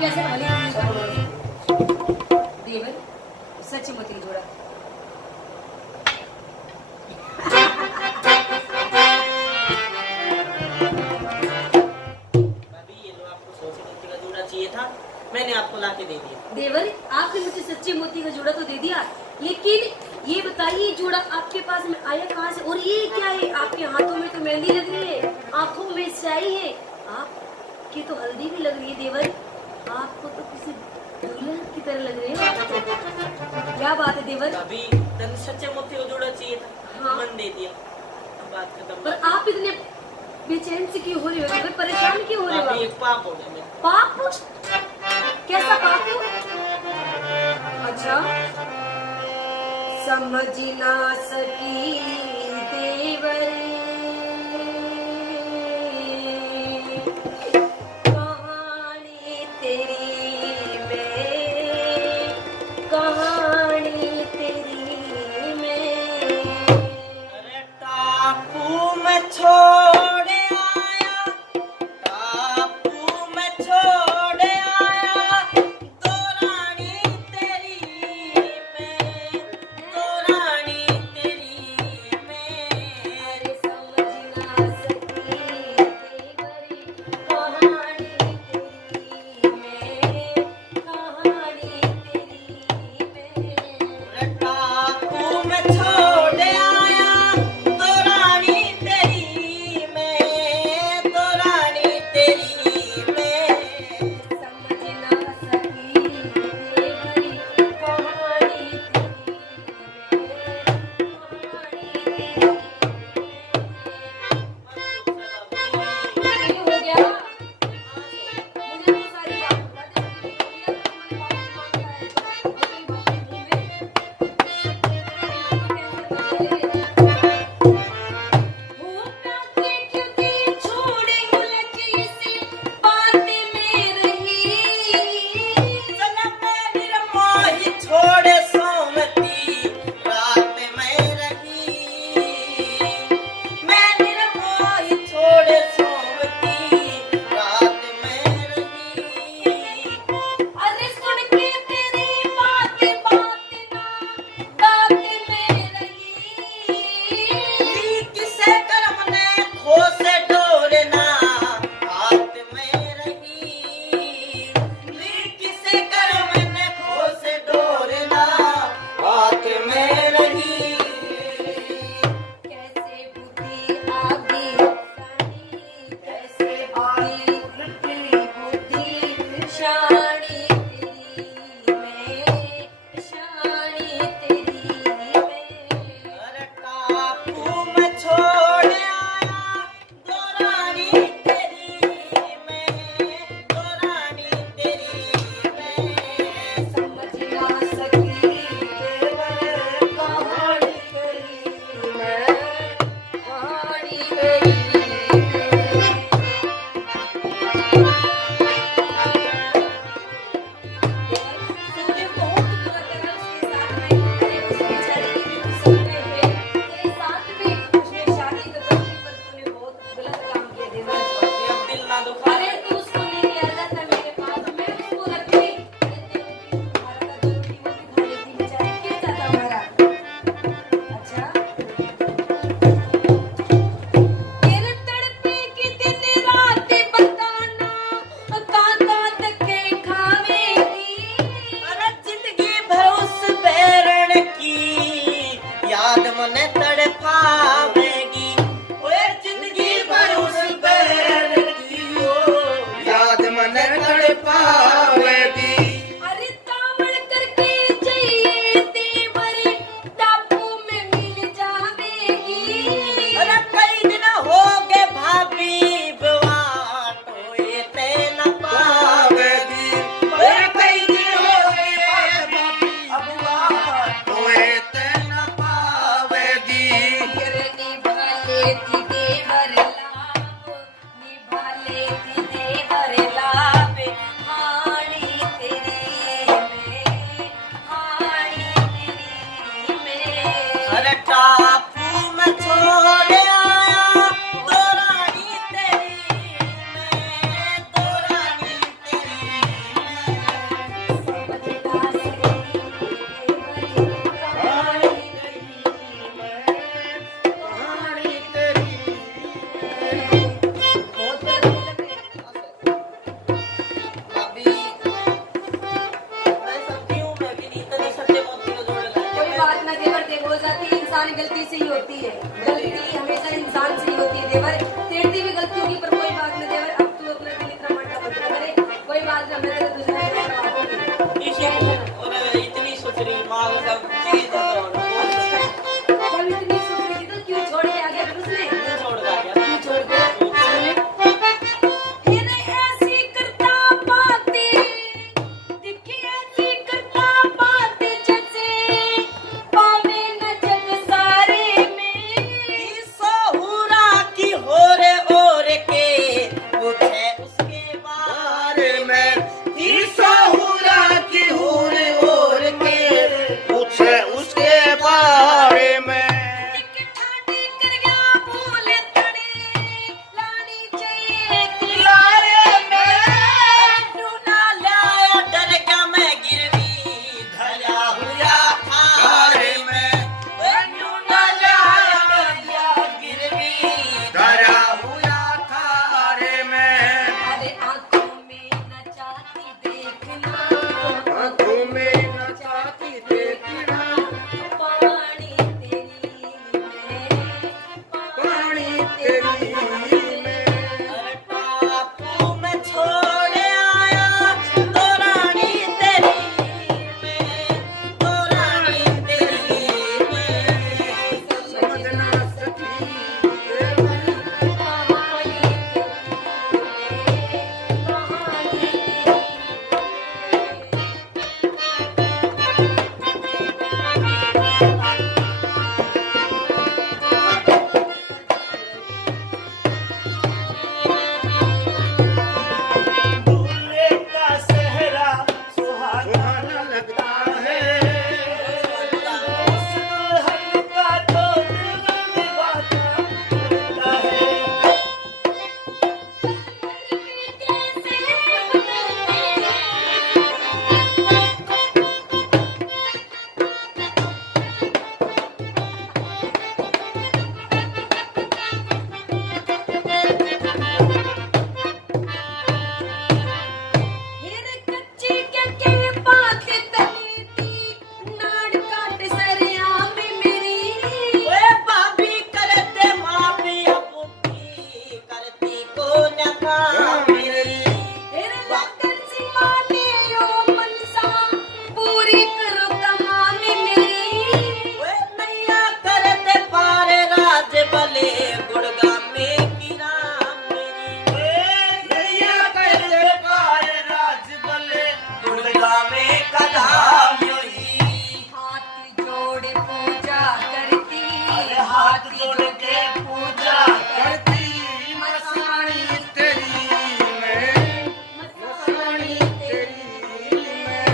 कैसे भले देवर सच मत ही जोड़ा। मैंने आपको लाके दे दिया। देवर आपने मुझे सच्चे मोती का जोड़ा तो दे दिया, लेकिन ये बताइए जोड़ा आपके पास में आया कहाँ से? और ये क्या है? आपके हाथों में तो मेहंदी लग रही है, आंखों में स्याही है, आपकी तो हल्दी भी लग रही है। देवर आपको तो किसी दुल्हन की तरह लग रही है। क्या बात है देवर? अभी तन सच्चे मोती का जोड़ा चाहिए था। हाँ। मन दे दिया, बात खत्म। पर आप इतने बेचैन से क्यों हो रहे हो देवर? परेशान क्यों हो रहे हो? एक पाप हो गया मेरा। पाप? कैसा पाप? अच्छा, समझ ना सकी देवर कहानी तेरी में, कहानी तेरी में। अरे टापू में छोड़ आया, टापू में छोड़ आया, दो रानी तेरी में, दो रानी तेरी में। अरे समझ ना सकी देवरी कहानी तेरी में, कहानी तेरी में। अरे टापू में छोड़ आया, दो रानी तेरी में, दो रानी तेरी में। समझ ना सकी देवरी कहानी तेरी में, कहानी तेरी में। हो गया? मुझे तो सारी बात बता दे। छोड़े सोमती रात में रही, मैं निर्मोही छोड़े सोमती रात में रही। अरे सुन के तेरी बात बात ना बात में रही। किसे कर्म ने खो से डोरना हाथ में रही, किसे कर्म ने खो से डोरना हाथ में रही। कैसे बुद्धि आगी सानी, कैसे आई बुद्धि शानी तेरी में, शानी तेरी में। अरे टापू में छोड़ आया, दो रानी तेरी में, दो रानी तेरी में। समझ ना सकी देवर कहानी तेरी में, कहानी तेरी में। तूने बहुत बुरा करा उसके साथ में। अरे उस बेचारी की भी तो सपने थे, तेरे साथ भी उसने शादी तो कर ली, पर तूने बहुत गलत काम किया देवर। अब दिल ना दुखा। अरे तू उसको लेके आता था मेरे पास, मैं उसको रखती। अरे तेरे तुम्हारा जो रोटी वो भी खा लेती बेचारी, क्या जाता हमारा? अच्छा, तेरे तड़पे की दिन रात बताना, कांदा तके खावेगी। अरे जिंदगी भर उस बैरण की याद मने तड़पावेगी, ओए जिंदगी भर उस बैरण की याद मने तड़पावेगी। अरे तावड़ करके चाहिए देवर टापू में मिल जावेगी। अरे कई दिन हो गए भाभी बवाट होए ते न पावेगी, अरे कई दिन हो गए भाभी बवाट होए ते न पावेगी। अरे निभा लेती देवर लाभ, निभा लेती देवर लाभ, हाँ से ही होती है, गलती हमेशा इंसान से ही होती है देवर। तेरी भी गलती होगी पर कोई बात नहीं देवर, अब तू अपना दिल इतना मत बता करे, कोई बात नहीं, मैं तेरे दूसरे दिन करवाऊंगी। इसी और इतनी सुथरी माँ सब चीज जब इतनी सुथरी थी तो क्यों छोड़ के आ गया फिर उसने? छोड़ गया क्यों छोड़ गया? फिर ऐसी करता बातें, देखी ऐसी करता बातें जैसे पावे न जग सारे में। सहुरा की हो रे और के पूछे उसके बारे में, सहुरा की हो रे और के पूछे उसके बारे में। ठाटी कर गया बोले तड़े, लानी चाहिए लारे में ढूंढा लाया, डर गया मैं गिरवी धरा हुआ थारे में। ढूंढा लाया, डर गया गिरवी धरा हुआ थारे में। अरे आंखों में न चाहती देखना, आंखों में न चाहती देखना, पानी तेरी में, पानी तेरी में। टापू में छोड़ आया तो रानी तेरी में, तो रानी तेरी में। समझना सखी कहानी दूल्हे का सेहरा सुहाना लगता है। उस दुल्हन का तो दिल दीवाना लगता है। फिर कच्ची के बात तनी थी, नाड़ काट सरिया में मेरी। ओए भाभी करते माफी अपनी करती को न काम मेरी। फिर लगन सी माने यो मनसा, पूरी करो तमामी मेरी। ओए नैया करते पारे राज बले गुड़गा में की राम मेरी। नैया करते पार राज बले गुड़गा में कधा मोही। हाथ जोड़ पूजा करती, हाथ जोड़ के पूजा करती। मसाणी तेरी में, मसाणी तेरी में।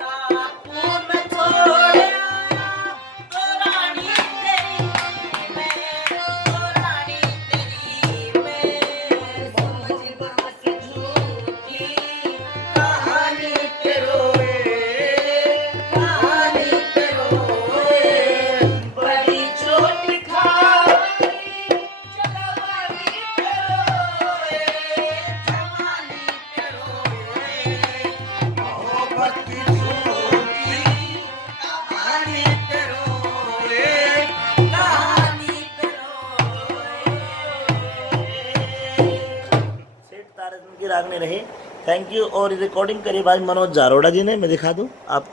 टापू में छोड़ आया तो रानी तेरी में, तो रानी तेरी में। समझना से झूठी कहानी पे रोए, कहानी पे रोए, बड़ी चोट खाई जवानी पे रोए, जवानी पे रोए। मोहब्बत की झूठी कहानी पे रोए। कहानी पे रोए। सेठ तारक की राग में रहे। Thank you. और रिकॉर्डिंग करी भाई मनोज जारोड़ा जी ने, मैं दिखा दूं आप